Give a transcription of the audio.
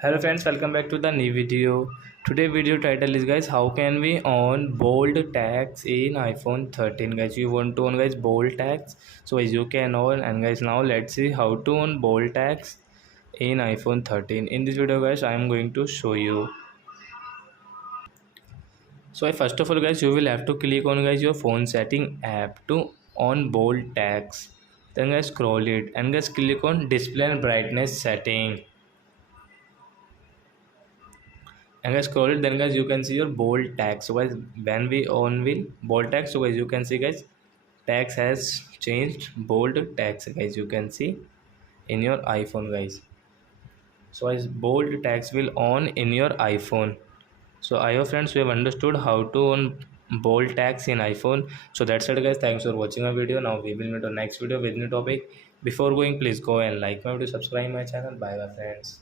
Hello friends, welcome back to the new video. Today video title is guys, how can we on bold tags in iPhone 13 guys. You want to on guys bold tags, so as you can on. And guys, now let's see how to on bold tags in iPhone 13. In this video guys, I am going to show you. So first of all guys, you will have to click on guys your phone setting app to on bold tags. Then guys, scroll it and guys click on display and brightness setting. And guys, scroll it, then guys you can see your bold tag. So guys, when we on will bold tag, so guys you can see guys tags has changed bold tags guys, you can see in your iPhone guys. So guys, bold tags will on in your iPhone. So I hope friends we have understood how to on bold tags in iPhone. So that's it guys, thanks for watching our video. Now we will meet on next video with new topic. Before going, please go and like my video, subscribe my channel. Bye bye friends.